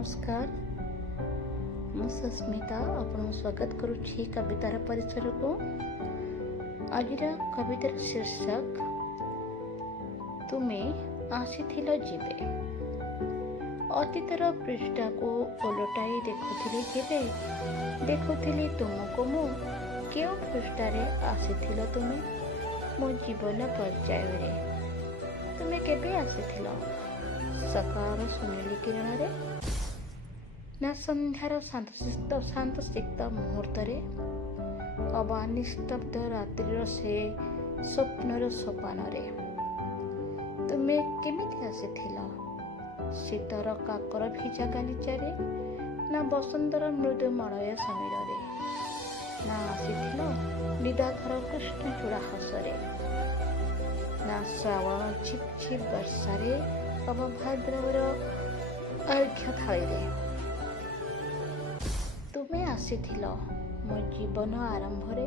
नमस्कार मु सस्मिता आपन स्वागत करुछि कवितार परिसर को। आज कवितार शीर्षक तुमे आसीथिल जीवे। अतीतर पृष्ठा को ओलटाई देखुथिली जीवे देखुथिली तुमको मु केउ पृष्ठारे आसीथिल तुमे मो जीवन पर्याय रे। तुमे केबे आसीथिल सकाळ सुनेली किरण रे ना संध्यार शांत सिक्त मुहूर्त अबा निस्तब्ध रात्रिर से स्वप्नर सोपान रे। तुमे केमिति आसीथिल शीतर काकर भिजा गालिचारे ना बसंतर मृदु मलय समीर रे ना आसीथिल निदाघर कृष्ण चूड़ा हसरे ना श्रावण झिप झिप वर्षारे अबा भाद्रवर अर्घ्य थाली रे। तुमे आसीथिल मो जीवन आरंभ रे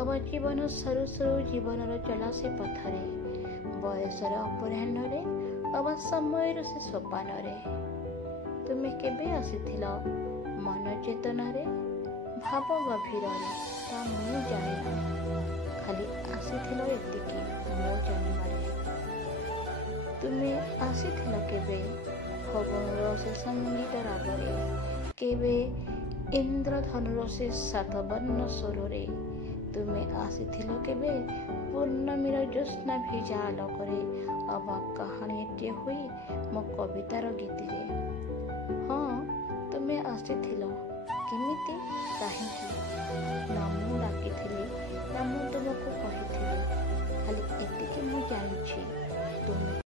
अबा जीवन सरू सरू जीवनर चला से पथरे बयसर अपराह्न रे अबा समयर से सोपान रे। तुमे केबे आसीथिल मन चेतन रे भाव गभीर रे ता मु जाने खाली आसीथिल एतिकी मो जानिबारे। तुमे आसीथिल केबे फगुणर से संगीत रागरे केबे इंद्रधनुर से सातवर्ण स्वरे। तुमे आसीथिल केबे पूर्णमीर ज्योत्स्ना भिजा आलोकरे अबा कहानीटे हुई मो कवितार गीतिरे। हाँ तुमे आसीथिल केमिति काहींकि ना मु डाकिथिली ना मु तुमको कहिथिली खाली एतिकी मु जानिछि तुमे